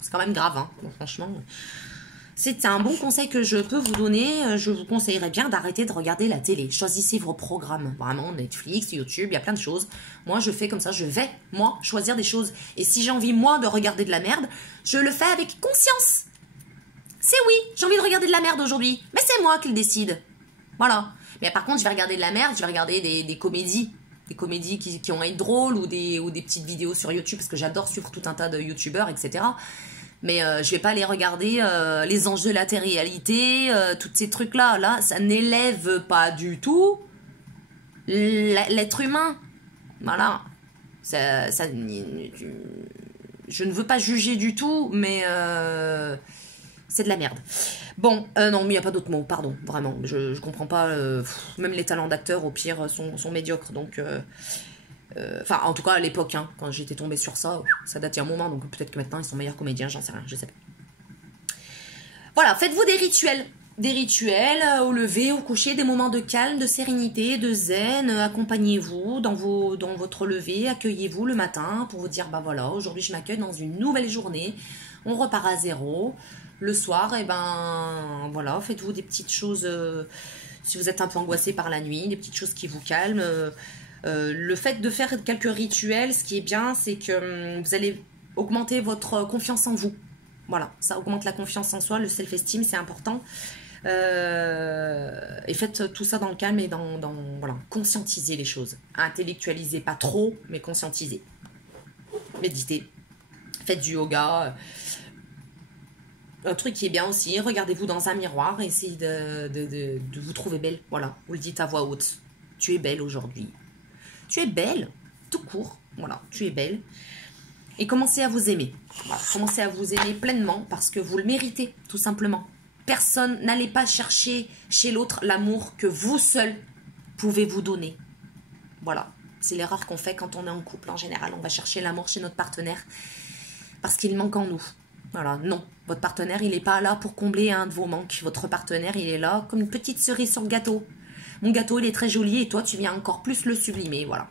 C'est quand même grave, hein, bon, franchement. C'est un bon conseil que je peux vous donner. Je vous conseillerais bien d'arrêter de regarder la télé. Choisissez vos programmes. Vraiment, Netflix, YouTube, il y a plein de choses. Moi, je fais comme ça. Je vais, moi, choisir des choses. Et si j'ai envie, moi, de regarder de la merde, je le fais avec conscience. C'est oui, j'ai envie de regarder de la merde aujourd'hui. Mais c'est moi qui le décide. Voilà. Mais par contre, je vais regarder de la merde. Je vais regarder des comédies. Des comédies qui ont été drôles ou des petites vidéos sur YouTube. Parce que j'adore suivre tout un tas de YouTubeurs, etc. Mais je vais pas aller regarder les anges de la télé-réalité, tous ces trucs-là. Là, ça n'élève pas du tout l'être humain. Voilà. Je ne veux pas juger du tout, mais c'est de la merde. Bon, non, mais il n'y a pas d'autre mot, pardon, vraiment. Je comprends pas. Même les talents d'acteurs, au pire, sont médiocres. Donc... Enfin, en tout cas, à l'époque, hein, quand j'étais tombée sur ça, ça date il y a un moment, donc peut-être que maintenant ils sont meilleurs comédiens, j'en sais rien, je sais pas. Voilà, faites-vous des rituels. Des rituels au lever, au coucher, des moments de calme, de sérénité, de zen. Accompagnez-vous dans votre lever, accueillez-vous le matin pour vous dire, bah voilà, aujourd'hui je m'accueille dans une nouvelle journée, on repart à zéro. Le soir, et ben voilà, faites-vous des petites choses, si vous êtes un peu angoissé par la nuit, des petites choses qui vous calment. Le fait de faire quelques rituels, ce qui est bien, c'est que vous allez augmenter votre confiance en vous. Voilà, ça augmente la confiance en soi, le self-esteem, c'est important. Et faites tout ça dans le calme et voilà, conscientisez les choses. Intellectualisez pas trop, mais conscientisez. Méditez, faites du yoga. Un truc qui est bien aussi, regardez-vous dans un miroir et essayez de vous trouver belle. Voilà, vous le dites à voix haute. Tu es belle aujourd'hui. Tu es belle, tout court. Voilà, tu es belle. Et commencez à vous aimer. Voilà, commencez à vous aimer pleinement parce que vous le méritez, tout simplement. Personne, n'allez pas chercher chez l'autre l'amour que vous seul pouvez vous donner. Voilà, c'est l'erreur qu'on fait quand on est en couple en général. On va chercher l'amour chez notre partenaire parce qu'il manque en nous. Voilà, non, votre partenaire, il n'est pas là pour combler un de vos manques. Votre partenaire, il est là comme une petite cerise sur le gâteau. Mon gâteau, il est très joli et toi, tu viens encore plus le sublimer, voilà.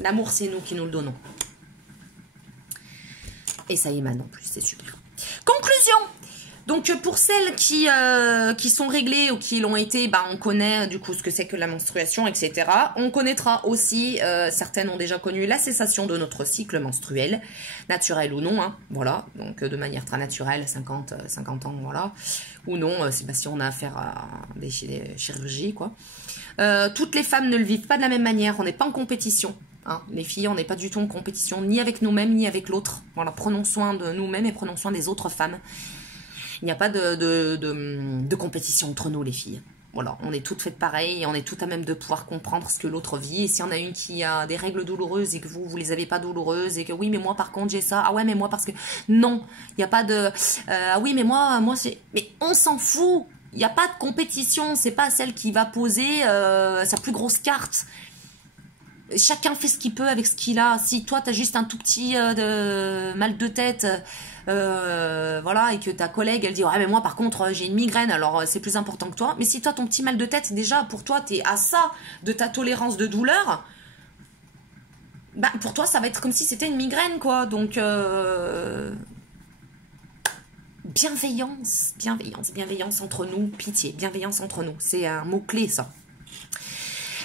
L'amour, c'est nous qui nous le donnons. Et ça émane en plus, c'est super. Conclusion. Donc, pour celles qui sont réglées ou qui l'ont été, bah, on connaît du coup ce que c'est que la menstruation, etc. On connaîtra aussi, certaines ont déjà connu la cessation de notre cycle menstruel, naturel ou non, hein, voilà. Donc, de manière très naturelle, 50 ans, voilà. Ou non, c'est pas si on a affaire à des chirurgies, quoi. Toutes les femmes ne le vivent pas de la même manière, on n'est pas en compétition. Hein. Les filles, on n'est pas du tout en compétition, ni avec nous-mêmes, ni avec l'autre. Voilà, prenons soin de nous-mêmes et prenons soin des autres femmes. Il n'y a pas de compétition entre nous, les filles. Voilà, on est toutes faites pareil et on est toutes à même de pouvoir comprendre ce que l'autre vit. Et si on a une qui a des règles douloureuses et que vous les avez pas douloureuses et que oui, mais moi par contre j'ai ça. Ah ouais, mais moi parce que non, il n'y a pas de. Ah oui, mais moi c'est. Mais on s'en fout. Il n'y a pas de compétition. C'est pas celle qui va poser sa plus grosse carte. Chacun fait ce qu'il peut avec ce qu'il a. Si toi, tu as juste un tout petit mal de tête, voilà, et que ta collègue, elle dit « Ouais, mais moi, par contre, j'ai une migraine, alors c'est plus important que toi. » Mais si toi, ton petit mal de tête, déjà, pour toi, tu es à ça de ta tolérance de douleur, bah, pour toi, ça va être comme si c'était une migraine, quoi. Donc, bienveillance entre nous, pitié, bienveillance entre nous. C'est un mot-clé, ça.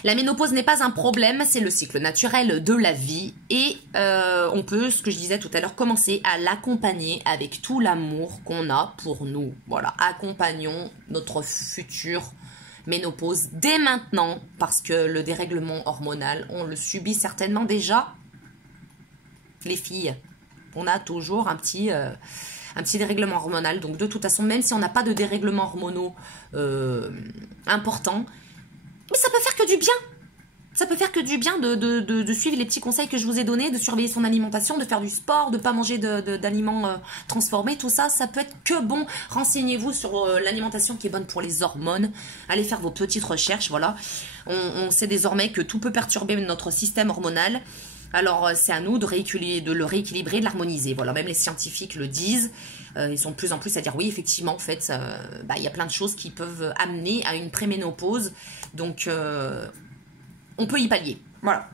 La ménopause n'est pas un problème, c'est le cycle naturel de la vie et on peut, ce que je disais tout à l'heure, commencer à l'accompagner avec tout l'amour qu'on a pour nous. Voilà, accompagnons notre future ménopause dès maintenant parce que le dérèglement hormonal, on le subit certainement déjà. Les filles, on a toujours un petit dérèglement hormonal, donc de toute façon, même si on n'a pas de dérèglement hormonaux important, mais ça peut faire que du bien. Ça peut faire que du bien de suivre les petits conseils que je vous ai donnés, de surveiller son alimentation, de faire du sport, de ne pas manger d'aliments transformés, tout ça, ça peut être que bon. Renseignez-vous sur l'alimentation qui est bonne pour les hormones. Allez faire vos petites recherches, voilà. On sait désormais que tout peut perturber notre système hormonal. Alors, c'est à nous de le rééquilibrer, de l'harmoniser. Voilà, même les scientifiques le disent. Ils sont de plus en plus à dire oui, effectivement, en fait, il y a plein de choses qui peuvent amener à une préménopause. Donc, on peut y pallier. Voilà.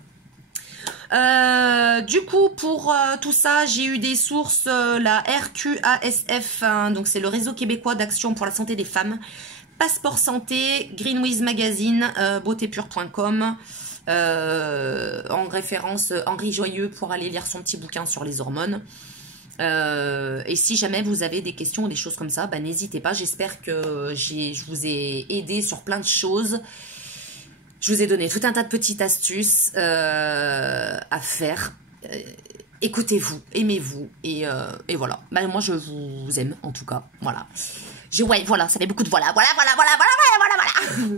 Du coup, pour tout ça, j'ai eu des sources, la RQASF, hein, donc c'est le réseau québécois d'action pour la santé des femmes, Passeport Santé, Greenwiz Magazine, beautépure.com, en référence Henri Joyeux pour aller lire son petit bouquin sur les hormones. Et si jamais vous avez des questions ou des choses comme ça, n'hésitez pas. J'espère que je vous ai aidé sur plein de choses. Je vous ai donné tout un tas de petites astuces à faire. Écoutez-vous, aimez-vous et voilà. Moi je vous aime en tout cas. Voilà. Voilà, ça fait beaucoup de voilà.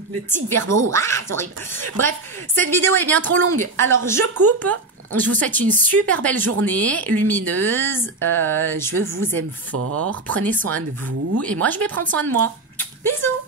Le tic verbeau, c'est horrible. Bref, cette vidéo est bien trop longue. Alors je coupe. Je vous souhaite une super belle journée, lumineuse. Je vous aime fort. Prenez soin de vous et moi je vais prendre soin de moi. Bisous.